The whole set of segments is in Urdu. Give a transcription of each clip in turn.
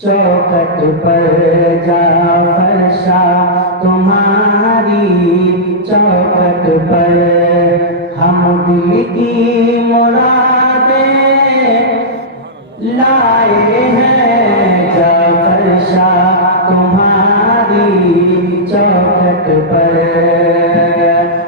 چوکٹ پر جعفر شاہ تمہاری چوکٹ پر ہم دل کی مرادیں لائے ہیں جعفر شاہ تمہاری چوکٹ پر.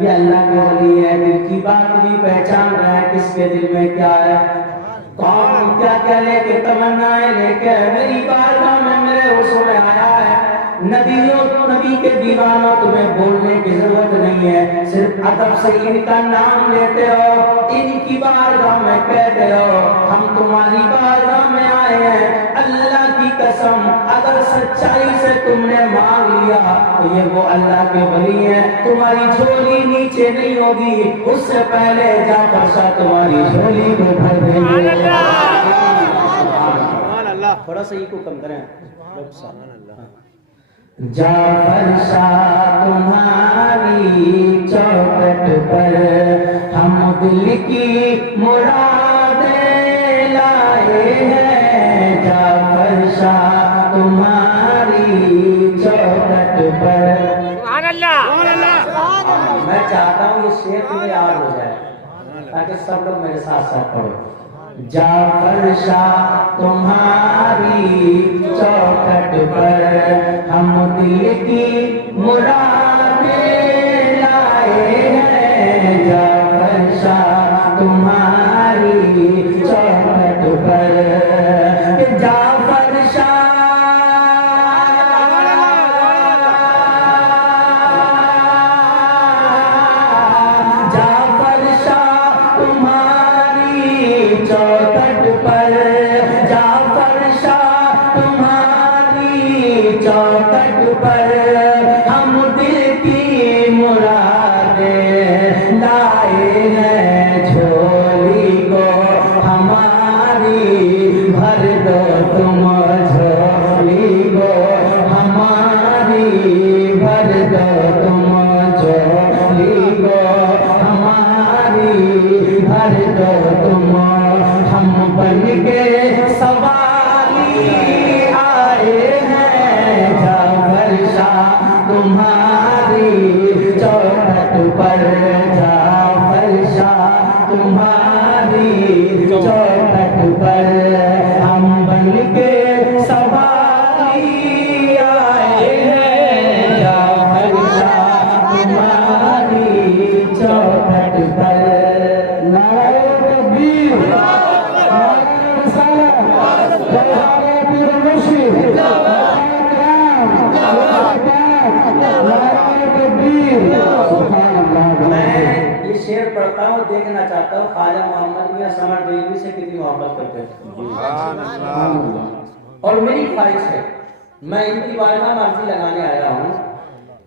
یہ اللہ کے ولی ہے, دل کی بات نہیں پہچان رہا ہے کس کے دل میں کیا ہے, کون کیا کیا لے کے تمنائیں لے کے میری بارگاہ میں میرے حضور میں آیا ہے. نبی کے دیوانوں تمہیں بولنے کی ضرورت نہیں ہے, صرف ادب سے ان کا نام لیتے ہو, ان کی بارگاہ میں کہتے ہو ہم تمہاری بارگاہ میں آئے ہیں. اللہ کی قسم اگر سچائی سے تم نے مانگ لیا تو یہ وہ اللہ کے ولی ہیں, تمہاری جھولی نیچے نہیں ہوگی, اس سے پہلے جعفر شاہ تمہاری جھولی کو بھر دیں گے. تھوڑا سا یہ کو کم کریں. جعفر شاہ تمہاری چوکٹ پر ہم دل کی مرادیں لائے ہیں. جعفر شاہ تمہاری چوکٹ پر. سبحان اللہ. میں چاہتا ہوں یہ شعر تمہیں یاد ہو جائے تاکہ سب لوگ میرے ساتھ ساتھ پڑھو. جعفر شاہ تمہاری چوکٹ پر ہم دل کی مرادیں لائے ہیں. جعفر شاہ تمہاری چوکٹ پر. جعفر شاہ چوکٹ پر. جعفر شاہ تمہاری چوکٹ پر ہم دل کی مرادیں لائے ہیں. جھولی کو ہماری بھر دو تم, جھولی کو ہماری بھر دو تم, جھولی کو ہماری بھر دو تم. ہم بن کے سوالی آئے ہیں. جعفر شاہ تمہاری چوکٹ پر. جعفر شاہ تمہاری چوکٹ پر ہم بن کے سوالی آئے ہیں. جعفر شاہ تمہاری چوکٹ پر. میں یہ شعر پڑھتا ہوں, دیکھنا چاہتا ہوں خواجہ محمد میاں سمر دہلوی سے کتنی محبت کرتے ہیں. اور میری خواہش ہے, میں ان کی بارگاہ میں عرضی لگانے آیا ہوں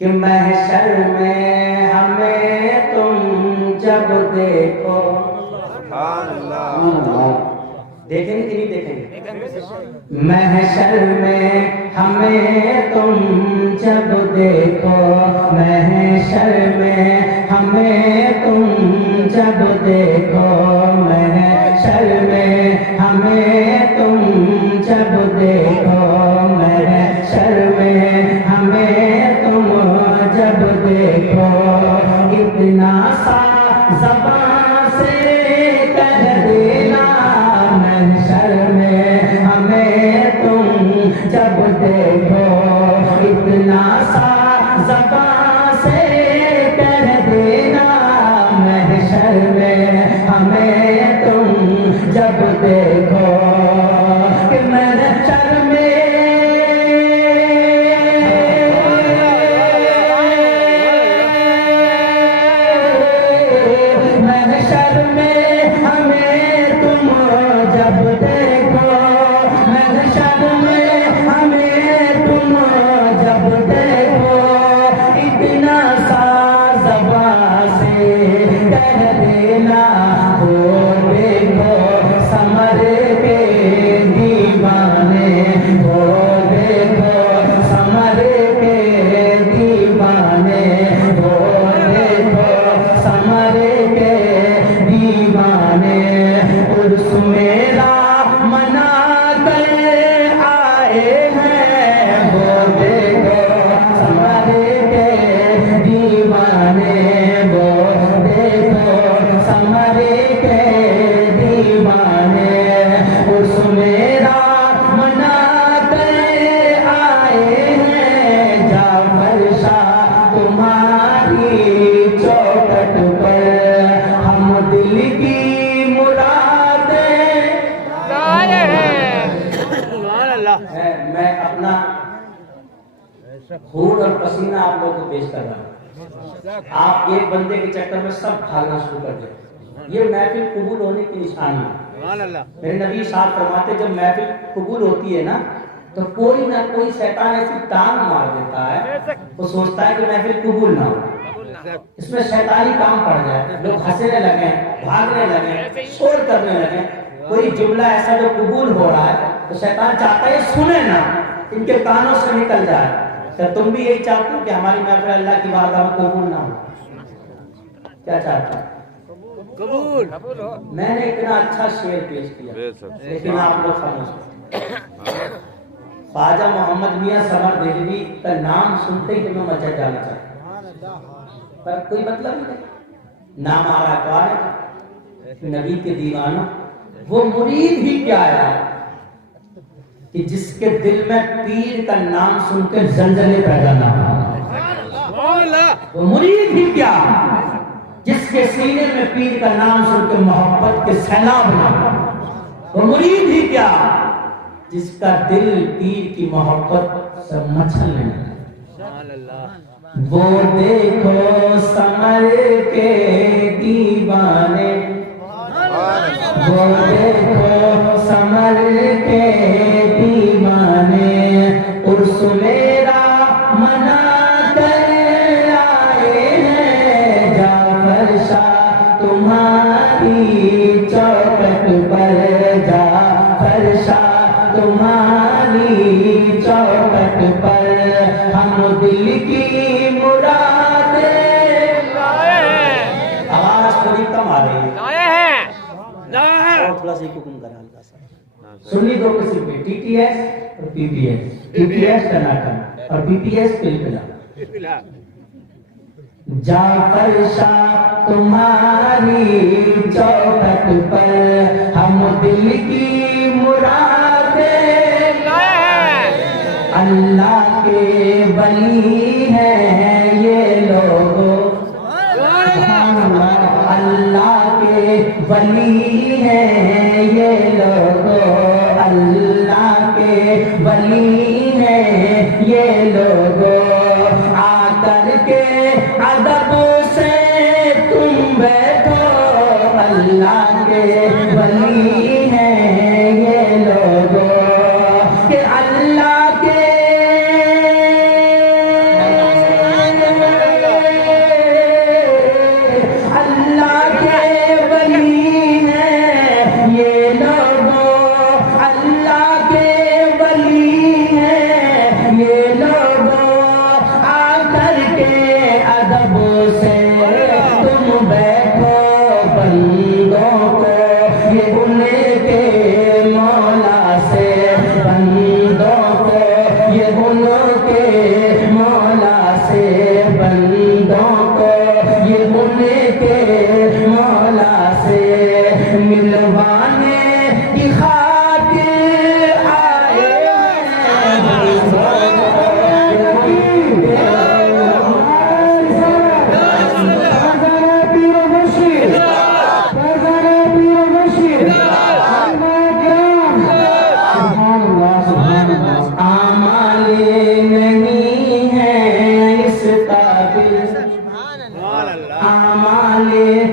کہ محشر میں ہمیں تم جب دیکھو. دیکھیں گے کہ نہیں دیکھیں گے؟ محشر میں ہمیں تم جب دیکھو, محشر میں ہمیں تم جب دیکھو, محشر میں ہمیں تم جب دیکھو, محشر میں ہمیں تم جب دیکھو. اتنا سا زبان سے کہہ دینا محشر میں ہمیں تم جب دیکھو. اتنا سا زبان سے کہہ دینا محشر میں ہمیں تم جب دیکھو. کہ محشر میں محشر میں ہمیں تم جب دیکھو, محشر میں ہمیں تم جب دیکھو. اتنا سا میں اپنا خون اور پسینہ آپ لوگوں کو پیش کر رہا ہوں. آپ ایک بندے کے چکر میں سب بھاگنا شروع کر دیں. یہ محفل قبول ہونے کی نشانی ہے. میرے نبی صاحب فرماتے جب محفل قبول ہوتی ہے نا تو کوئی نہ کوئی شیطان ایسی ٹانگ مار دیتا ہے, وہ سوچتا ہے کہ محفل قبول نہ ہو, اس میں شیطانی کام پڑ جائے, لوگ ہنسنے لگے, بھاگنے لگے, شور کرنے لگے. کوئی جملہ ایسا جو قبول ہو رہا ہے تو شیطان چاہتا ہے سنے نا, ان کے کانوں سے نکل جائے. کیا تم بھی یہی چاہتے ہو کہ ہماری محفل اللہ کی بارگاہ میں قبول نہ ہو؟ کیا چاہتا ہے؟ قبول. میں نے اتنا اچھا شعر پیش کیا لیکن آپ لوگ خاموش ہیں. خواجہ محمد میاں سمر دہلوی کا نام سنتے ہی میں مچا جانا چاہتا ہوں, پر کوئی مطلب ہی نہیں. نام آ رہا کون ہے؟ نبی کے دیوانوں. وہ مرید ہی کیا ہے کہ جس کے دل میں پیر کا نام سن کے زلزلے پیدا نہ ہو. وہ مرید ہی کیا جس کے سینے میں پیر کا نام سن کے محبت کے سیلاب نہ ہو. وہ مرید ہی کیا جس کا دل پیر کی محبت سے مچھل نہیں. وہ دیکھو سمر کے دیوانے, وہ دیکھو سمر کے دیوانے, عرس میرا منا کر آئے ہیں. جعفر شاہ تمہاری چوکٹ پر, جعفر شاہ تمہاری چوکٹ پر, ہم دل کی مرادیں. آواز تھوڑی کم آ رہی ہے, اور تھوڑا سا حکم کرا ہلکا سا. سنی دو قسم پہ, ٹی ٹی ایس اور P P S. T T S ٹناٹن اور پی پی ایس پلپلا. جعفر شاہ تمہاری چوکٹ پر, ہم دل کی مرادیں. اللہ کے ولی ہیں یہ لوگ, اللہ کے ولی ہیں یہ لوگ, اللہ کے ولی ہیں یہ لوگ. آ کر کے ادب سے تم بیٹھو, اللہ کے ولی ہیں یہ لوگ. کہ اللہ کے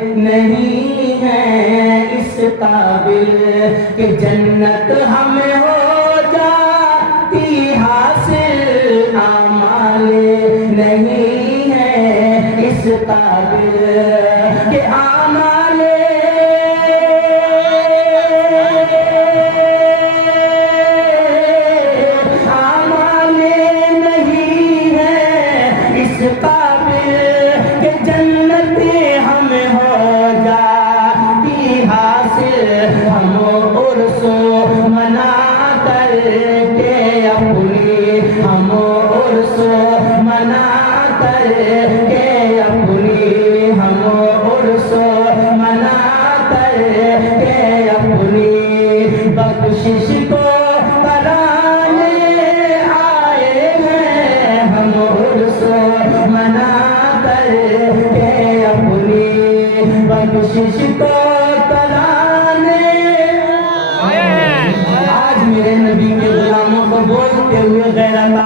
نہیں ہے اس قابل کہ جنت ہمیں ہو جاتی حاصل. اعمال نہیں ہے اس قابل کہ اعمال نہیں ہے اس قابل کہ جنت ہمیں ہو جاتی حاصل. ہم عرس منا کر کے اپنی, ہم عرس منا کر کے اپنی, ہم عرس منا کر کے اپنی بخشش کو کرانے آئے ہیں. ہم عرس منا کر کے اپنی بخشش کو کرانے. آج میرے نبی کے غلاموں کو بولتے ہوئے غیر اللہ